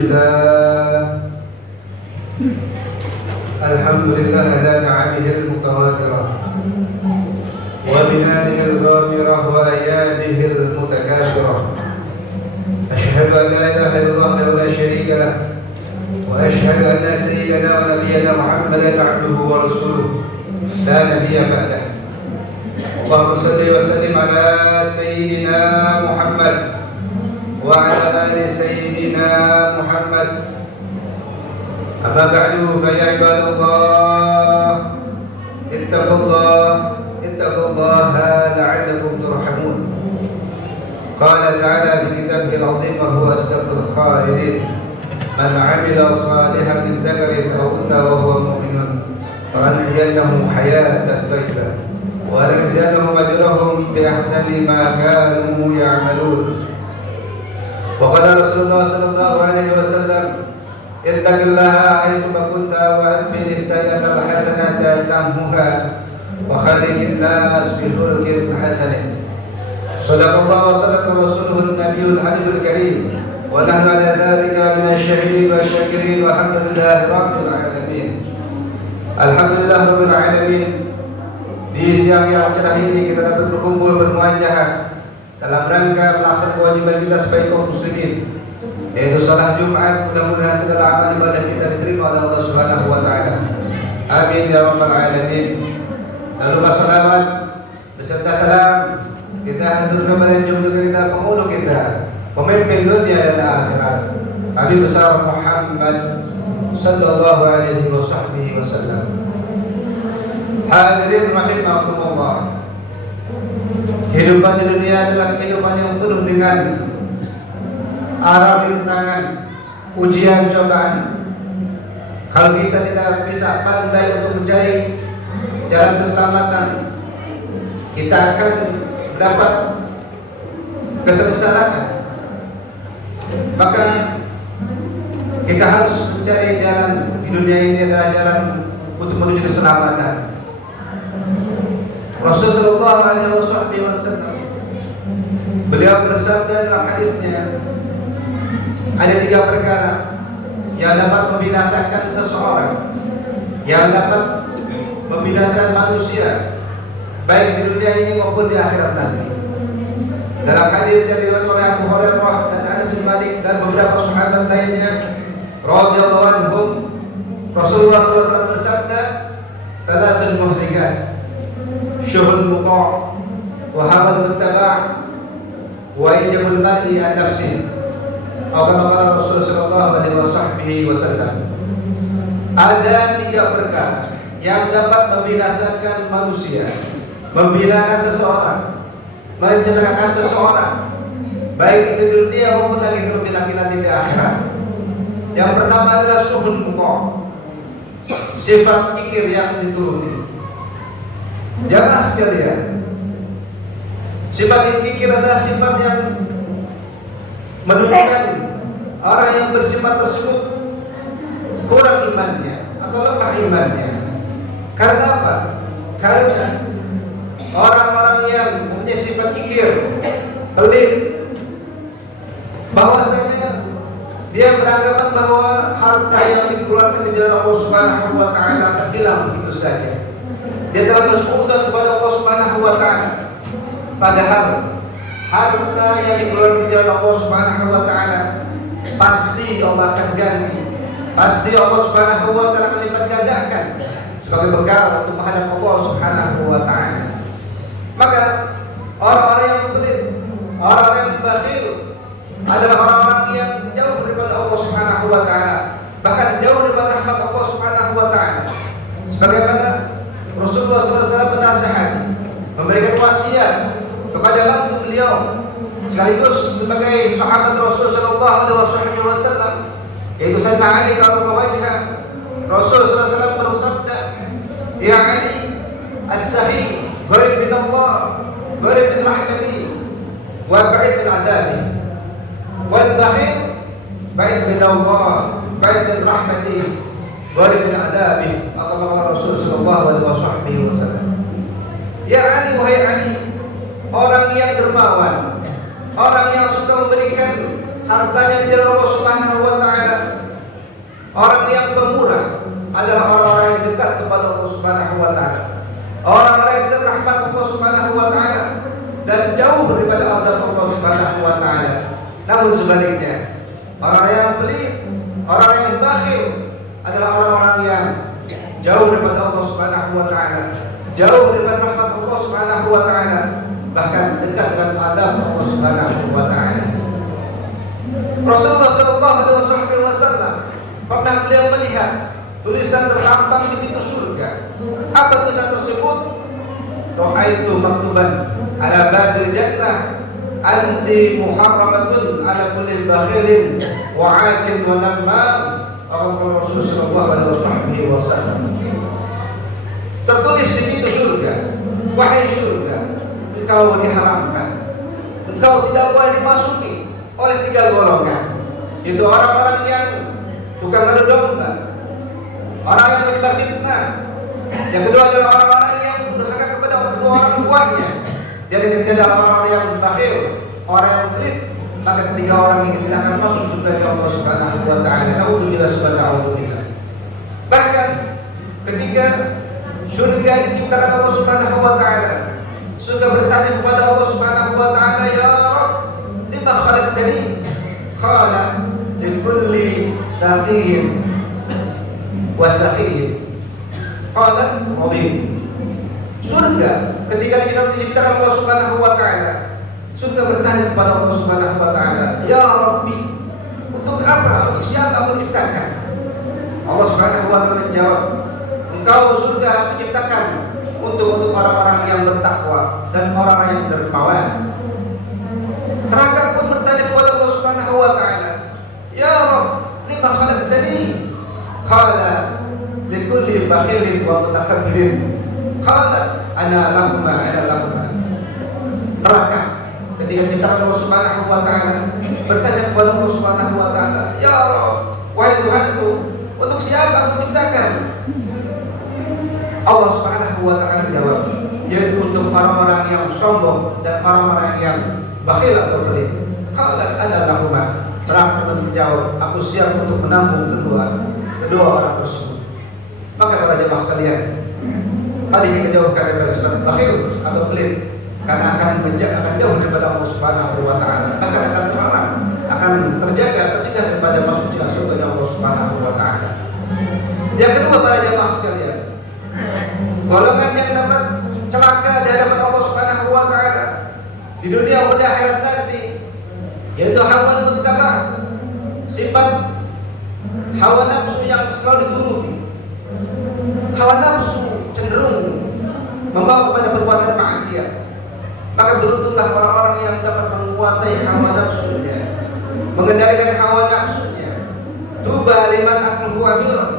الحمد لله على نعمه المتواترة ومنانه الغامرة وأياده المتكاثرة. أشهد أن لا إله إلا الله وحده لا شريك له، وأشهد أن سيدنا ونبينا محمدا عبده ورسوله لا نبي بعده. اللهم صل وسلم على سيدنا محمد وعلى آل سيدنا محمد. أما بعد فيا عباد الله اتقوا الله لعلكم ترحمون. قال تعالى في كتابه العظيم وهو أصدق القائلين: من عمل صالحا من ذكر أو أنثى وهو مؤمن فلنحيينه حياة طيبة ولنجزينهم أجرهم بأحسن ما كانوا يعملون. وقال رسول الله صلى الله عليه وسلم: اتق الله حيثما كنت وأتبع السيئة الحسنة تمحها وخالق الناس بخلق حسن. صدق الله وصدق رسوله النبي الحبيب الكريم، ونحن على ذلك من الشاهدين والشاكرين، والحمد لله رب العالمين. Alhamdulillah rabbil alamin. Di siang yang cerah ini kita dapat berkumpul bermuajah dalam rangka melaksanakan kewajiban kita sebagai kaum muslimin, yaitu salat Jumat. Mudah-mudahan segala amal ibadah kita diterima oleh Allah Subhanahu wa taala. Amin ya rabbal alamin. Lalu wassalawat beserta salam kita haturkan kepada junjungan kita, penghulu kita, pemimpin dunia dan akhirat, Nabi besar Muhammad sallallahu alaihi wasallam. Hadirin rahimakumullah. Kehidupan di dunia adalah kehidupan yang penuh dengan arah rintangan, ujian, cobaan. Kalau kita tidak bisa pandai untuk mencari jalan keselamatan, kita akan mendapat kesengsaraan. Maka kita harus mencari jalan di dunia ini adalah jalan untuk menuju keselamatan. Rasulullah sallallahu alaihi wasallam beliau bersabda dalam hadisnya, ada 3 perkara yang dapat membinasakan seseorang, yang dapat membinasakan manusia baik di dunia ini maupun di akhirat nanti. Dalam hadis yang diriwayatkan oleh Abu Hurairah dan Anas bin Malik dan beberapa sahabat lainnya radhiyallahu anhum, Rasulullah SAW bersabda, "Thalathul muhlikat, syuhul muta', wa hawal muttaba', wa ijabul mar'i an nafsi." Atau kata Rasul sallallahu alaihi wasallam, ada 3 perkara yang dapat membinasakan manusia, membinasakan seseorang, mencelakakan seseorang, baik itu di dunia maupun lagi terlebih lagi nanti di akhirat. Yang pertama adalah suhul muta', sifat kikir yang dituruti. Jamaah sekalian, sifat kikir adalah sifat yang menunjukkan orang yang bersifat tersebut kurang imannya atau lemah imannya. Karena apa? Karena orang-orang yang mempunyai sifat kikir, pelit, bahwasanya dia beranggapan bahwa harta yang dikeluarkan di jalan Allah Subhanahu wa taala akan hilang begitu saja. Dia telah bersekutu kepada Allah Subhanahu wa taala. Padahal harta yang dikeluarkan di jalan Allah Subhanahu wa taala pasti Allah akan ganti. Pasti Allah Subhanahu wa taala akan lipat gandakan sebagai bekal untuk menghadap Allah Subhanahu wa taala. Maka orang-orang yang pelit, orang-orang yang bakhil adalah orang-orang yang jauh daripada Allah Subhanahu wa taala, bahkan jauh daripada rahmat Allah Subhanahu wa taala. Sebagaimana Rasulullah SAW menasihati, memberikan wasiat kepada mantu beliau sekaligus sebagai sahabat Rasul sallallahu alaihi wasallam, yaitu Sayyidina Ali karramallahu wajhah. Rasul SAW bersabda, "Ya Ali, as-sahi gharib min Allah, gharib min rahmati, wa ba'id min adzabi. Wal bakhil ba'id min Allah, ba'id min rahmati, gharib min adzabi." Kata Rasul sallallahu alaihi wasallam. Ya Ali, wahai Ali, orang yang dermawan, orang yang suka memberikan hartanya di jalan Allah Subhanahu wa taala. Orang yang pemurah adalah orang-orang yang dekat kepada Allah Subhanahu wa taala. Orang-orang yang dekat rahmat Allah Subhanahu wa taala dan jauh daripada azab Allah Subhanahu wa taala. Namun sebaliknya, orang yang pelit, orang yang bakhil adalah orang-orang yang jauh daripada Allah Subhanahu wa taala, jauh daripada rahmat Allah Subhanahu wa taala, bahkan dekat dengan azab Allah Subhanahu wa taala. Rasulullah sallallahu alaihi wasallam pernah beliau melihat tulisan tertampang di pintu surga. Apa tulisan tersebut? Ra'aitu maktuban ala babil jannah anti muharramatun ala kulli bakhilin wa 'akin wa namam. Rasulullah sallallahu alaihi wasallam. Tertulis di pintu surga, wahai surga, engkau diharamkan, engkau tidak boleh dimasuki oleh 3 golongan, yaitu orang-orang yang tukang adu domba, orang yang menyebar fitnah, yang kedua adalah orang-orang yang durhaka kepada kedua orang tuanya, dan yang ketiga adalah orang-orang yang bakhil, orang yang pelit. Maka ketiga orang ini tidak akan masuk surga Allah Subhanahu wa taala. Naudzubillah subhanahu wa ta'ala. Bahkan ketika surga diciptakan Allah Subhanahu wa taala, surga bertanya kepada Allah Subhanahu wa taala, ya Rabb, lima khalaqtani? Qala likulli taqiyyin wa saqiyyin. Qala radin. Surga ketika diciptakan Allah Subhanahu wa taala, surga bertanya kepada Allah Subhanahu wa taala, ya Rabbi, untuk apa? Untuk siapa aku diciptakan? Allah Subhanahu wa taala menjawab, engkau surga aku ciptakan untuk orang-orang yang bertakwa dan orang-orang yang dermawan. Neraka pun bertanya kepada Allah Subhanahu wa taala, ya Rabb, lima khalaqtani? Qala likulli bakhilin wa mutakabbirin. Qala ana lahuma. Neraka ketika diciptakan Allah Subhanahu wa taala bertanya kepada Allah Subhanahu wa taala, ya Rabb, wahai Tuhanku, untuk siapa aku ciptakan? Allah Subhanahu wa taala menjawab, yaitu untuk orang-orang yang sombong dan orang-orang yang bakhil atau pelit. Qala ana lahuma. Neraka menjawab, aku siap untuk menanggung kedua orang tersebut. Maka para jemaah sekalian, mari kita jauhkan dari sifat bakhil atau pelit, karena akan jauh daripada Allah Subhanahu wa taala, akan terlarang, akan tercegah daripada masuknya surga Allah Subhanahu wa taala. Yang kedua para jemaah sekalian, golongan yang dapat celaka di hadapan Allah Subhanahu wa taala di dunia dan akhirat nanti, yaitu hawa muttabah, sifat hawa nafsu yang selalu dituruti. Hawa nafsu cenderung membawa kepada perbuatan maksiat. Maka beruntunglah orang-orang yang dapat menguasai hawa nafsunya, mengendalikan hawa nafsunya. Tuba liman aqluhu amiran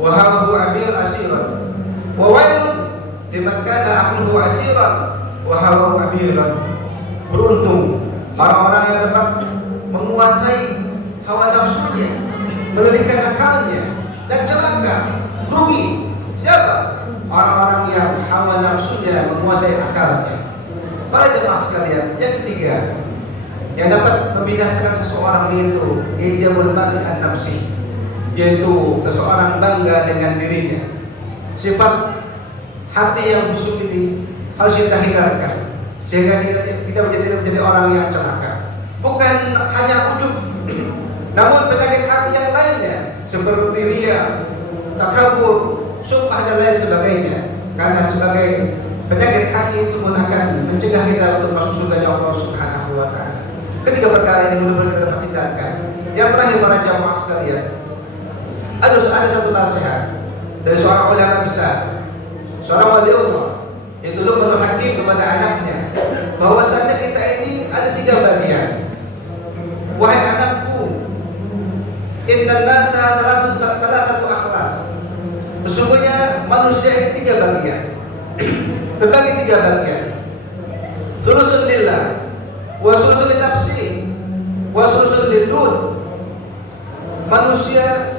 wa hawahu amir asiran, wa wailun liman kana aqluhu asiran wa hawahu amiran. Beruntung orang-orang yang dapat menguasai hawa nafsunya, melebihkan akalnya, dan celaka, rugi. Siapa? Orang-orang yang hawa nafsunya menguasai akalnya. Para jemaah sekalian, yang ketiga yang dapat membinasakan seseorang itu ijabul mar'i an nafsi, yaitu seseorang bangga dengan dirinya. Sifat hati yang busuk ini harus kita hindarkan sehingga kita menjadi orang yang celaka. Bukan hanya ujub, namun penyakit hati yang lainnya seperti riya, takabur, sum'ah dan lain sebagainya. Karena sebagai penyakit hati itu pun akan mencegah kita untuk masuk surga Allah Subhanahu wa taala. Ketiga perkara ini benar-benar kita dapat hindarkan. Yang terakhir para jamaah sekalian, ada satu nasihat dari seorang ulama besar, seorang wali Allah, yaitu Luqmanul Hakim kepada anaknya, bahwasanya kita ini ada 3 bagian. Wahai anakku, innan nasa thalathatu akhlas. Sesungguhnya manusia ini 3 bagian. Terbagi 3 bagian. Thulusun lillah, wa thulusun li nafsi, wa thulusun lillah. Manusia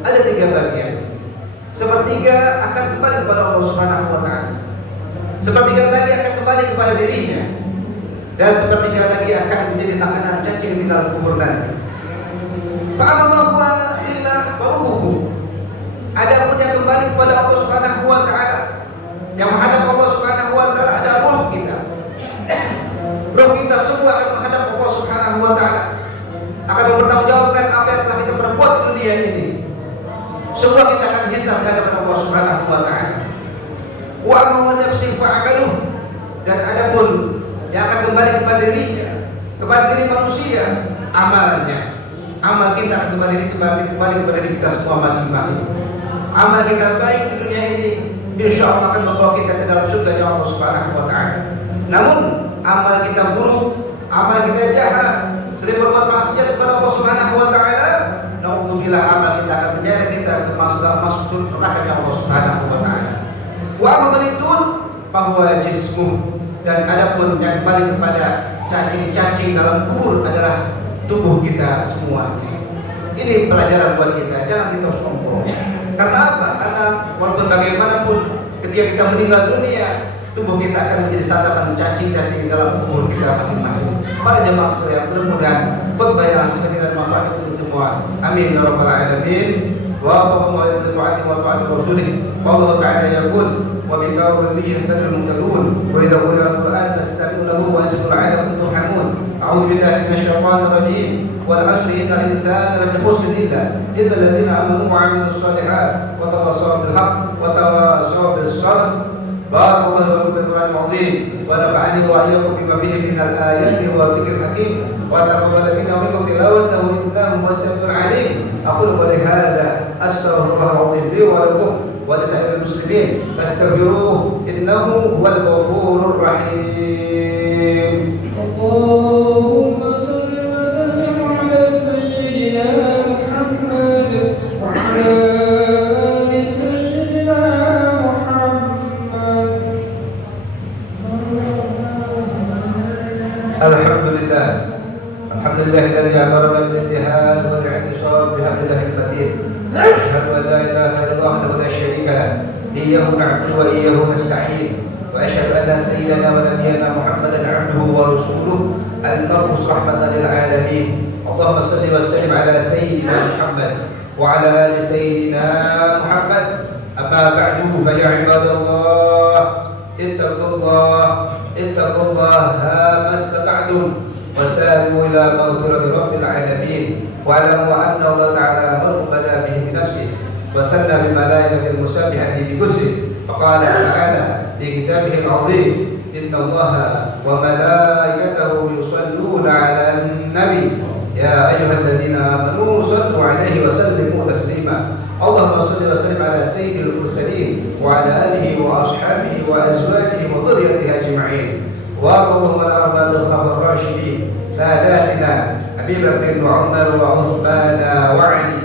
ada 3 bagian. Sepertiga akan kembali kepada Allah Subhanahu wa taala. Sepertiga lagi akan kembali kepada dirinya. dan sepertiga lagi akan menjadi makanan cacing di dalam kubur nanti. Fa'amma huwa illa waruhuhu. Adapun yang kembali kepada Allah Subhanahu wa taala, yang menghadap Allah Subhanahu wa taala ada ruh kita. Ruh kita semua akan menghadap Allah Subhanahu wa taala, akan mempertanggungjawabkan apa yang telah kita perbuat di dunia ini. Semua kita akan hisab di hadapan Allah Subhanahu wa taala. Wa amma nafsi fa'amaluh, dan adapun yang akan kembali kepada dirinya, kepada diri manusia, amalnya. Amal kita akan kembali kepada diri kita semua masing-masing. Amal kita baik di dunia ini, insya Allah akan membawa kita ke dalam surga Allah Subhanahu wa taala. Namun amal kita buruk, amal kita jahat, sering berbuat maksiat kepada Allah Subhanahu wa taala, naudzubillah, amal kita akan menyeret kita ke masuk neraka Allah Subhanahu wa taala. Wa amalidun bahwa jismu, dan adapun yang paling kepada cacing-cacing dalam kubur adalah tubuh kita semuanya. Ini pelajaran buat kita, jangan kita sombong. Karena apa? Karena walaupun bagaimanapun ketika kita meninggal dunia, tubuh kita akan menjadi santapan cacing-cacing dalam kubur kita masing-masing. Para jemaah sekalian, mudah-mudahan khutbah yang sekalian manfaat untuk semua. Amin ya rabbal alamin. وافق الله ابن طاعته وطاعة رسوله والله تعالى يقول وبقوله يهتدي المهتدون وإذا قرئ القرآن فاستمعوا له وأنصتوا لعلكم ترحمون. أعوذ بالله من الشيطان الرجيم والعصر إن الإنسان لفي خسر إلا الذين آمنوا وعملوا الصالحات وتواصوا بالحق وتواصوا بالصبر. بارك الله لكم بالقرآن العظيم ونفعني وإياكم بما فيه من الآيات والذكر الحكيم وتقبل منا ومنكم تلاوته إنه هو السميع العليم. أقول قولي هذا أستغفر الله العظيم لي ولكم ولسائر المسلمين فاستغفروه إنه هو الغفور الرحيم. اللهم صل وسلم على سيدنا محمد وعلى آل سيدنا محمد. الحمد لله الذي أمرنا بالاتحاد والاعتصام بحبل الله المتين. أشهد أن لا إله إلا الله وحده لا شريك له إياه نعبد وإياه نستعين. وأشهد أن سيدنا ونبينا محمدا عبده ورسوله المبعوث رحمة للعالمين. اللهم صل وسلم على سيدنا محمد وعلى آل سيدنا محمد. أما بعد فيا عباد الله اتقوا الله ما استطعتم وسارعوا إلى مغفرة رب العالمين. واعلموا أن الله تعالى أمر بدا به بنفسه وثنى بالملائكة المسبحة بقدسه. فقال تعالى في كتابه العظيم إن الله وملائكته يصلون على النبي يا أيها الذين آمنوا صلوا عليه وسلموا تسليما. اللهم صل وسلم على سيد المرسلين وعلى آله وأصحابه وأزواجه وذريته أجمعين. اللهم الأربعة الخلفاء الراشدين ساداتنا أبي بكر وعمر وعثمان وعلي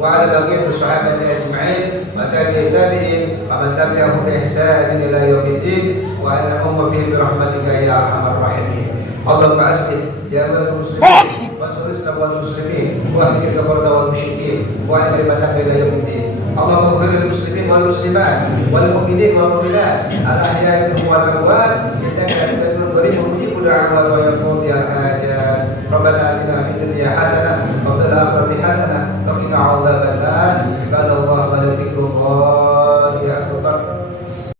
وعلى بقية الصحابة أجمعين وتابع التابعين ومن تبعهم بإحسان إلى يوم الدين وأن نقوم فيه برحمتك يا أرحم الراحمين. اللهم أصلح جامعة المسلمين وانصر الإسلام والمسلمين واهدك الكفرة والمشركين وأن كلمتك إلى يوم الدين. اللهم اغفر للمسلمين والمسلمات والمؤمنين والمؤمنات الأحياء منهم والأموات إنك السميع القريب مجيب الدعوات ويقضي الحاجات. ربنا آتنا في الدنيا حسنة وفي الآخرة حسنة وقنا عذاب النار.